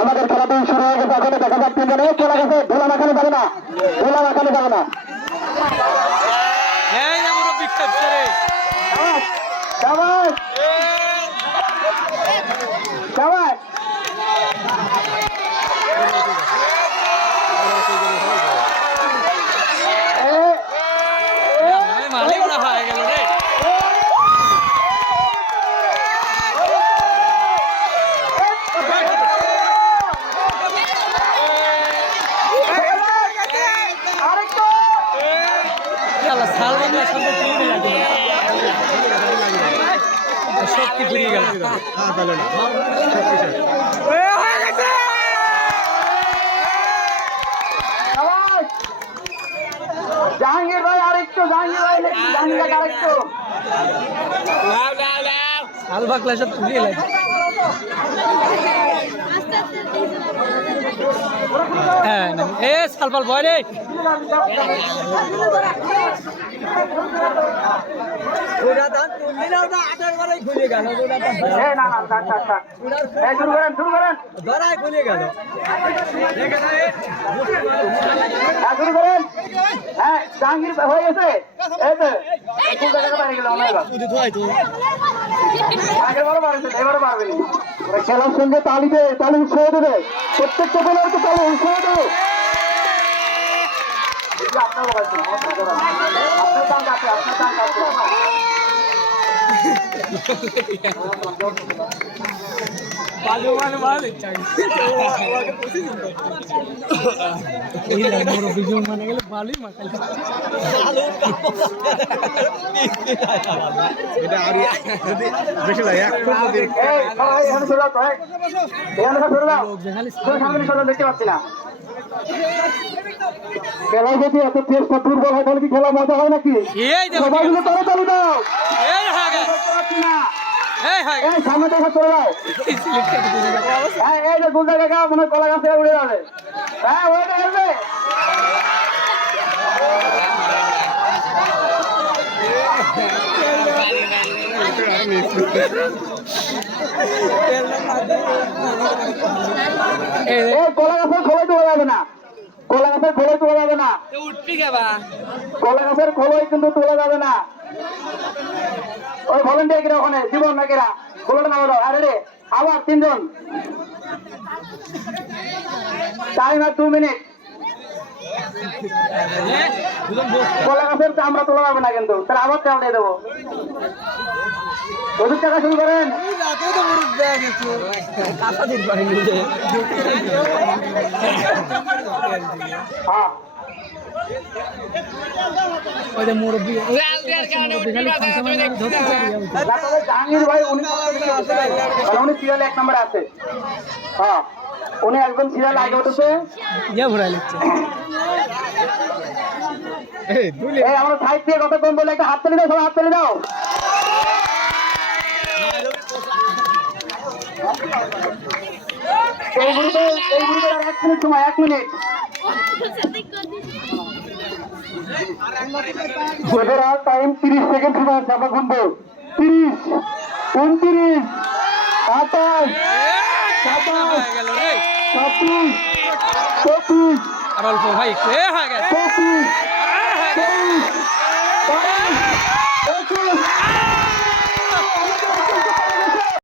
আমাদের খেলাটি শুরু হয়ে গেছে। এখন দেখা যাচ্ছে চলে গেছে। ধোলা মাখানো যাবে না, ধোলা মাখানো যাবে না। শক্তি ফুরিয়ে গেল। জাহাঙ্গীর ভাই আরেকটু, জাহাঙ্গীর ভাই জাহাঙ্গীর ভাই আরেকটু। হাল বাকলা সব ফুরিয়ে লাগে। হ্যাঁ এ সালপাল ভয় রে। জাহাঙ্গীর হয়ে গেছে। খেলার সঙ্গে তালিতে তালি উৎসাহ দেবে, প্রত্যেকটা খেলোয়াড়কে তালি উৎসাহ দেবে। আপনার দাম আছে, আপনার দাম আছে। দেখতে পাচ্ছি না। খেলায় যদি এত চেষ্টা দুর্বল হয় তাহলে কি খেলা মজা হয় নাকি? সবাই মিলে তাড়াতাড়ি দাও। সামনে দেখা চলে যাও। এই যে গুলদা কাকা মনে হয় কলা গাছে উড়ে যাবে। হ্যাঁ উড়ে যাবে। কলা গাছের খোলাই তোলা যাবে না, কলা গাছের খোলাই তোলা যাবে না, কলা গাছের খোলাই কিন্তু তোলা যাবে না। ওই ভলেন্টিয়ার কিরা ওখানে জীবন না কিরা খোলাটা নামা দাও। আরে রে আবার তিনজন, টাইম আর 2 মিনিট। কলা গাছের আমরা তোলা যাবে না কিন্তু, তাহলে আবার চাল দিয়ে দেবো। ওদের টাকা শুরু করেন। হ্যাঁ জাহাঙ্গীর ভাই উনি সিরিয়াল 1 নম্বরে আছে। হ্যাঁ উনি একদম সিরিয়াল আগে উঠেছে। আমরা সাইড থেকে কত কম বলে একটা হাত তালি দাও, সবাই হাত তালি দাও। এই গ্রুপে আর 1 মিনিট সময়, 1 মিনিট। টাইম 30 সেকেন্ড সময় আছে, আমরা গুনবো। 30, 29, 28, 27, 28, 29, 30, আর অল্প ভাই 25,